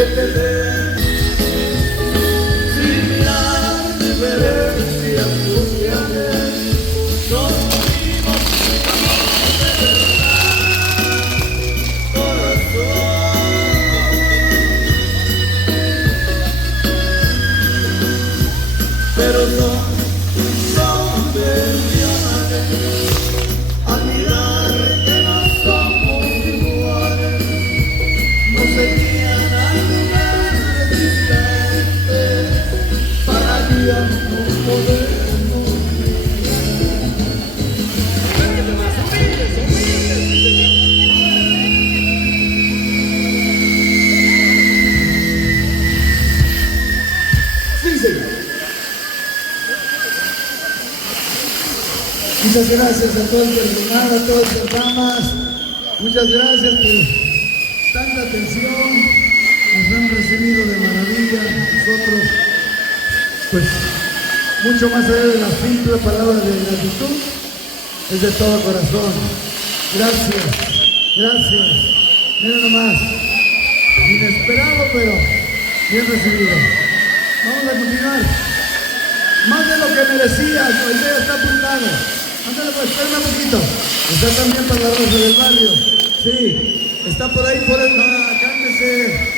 que te dé sin mirar diferencia tus viajes. Nos unimos amor de verdad, corazón. Pero son versiones al mirar que no somos iguales. No seguían al lugar distante para guiarnos podernos sí, señor. Muchas gracias a todo el personal, a todas las damas. Muchas gracias por tanta atención. Nos han recibido de maravilla. Nosotros, pues, mucho más allá de la simple palabra de gratitud, es de todo corazón. Gracias, gracias. Miren nomás, inesperado, pero bien recibido. Vamos a continuar. Más de lo que merecía, el día está apuntado. Ándale, pues, espérame un poquito. Está también para la Rosa del Barrio. Sí, está por ahí, por el... cántese.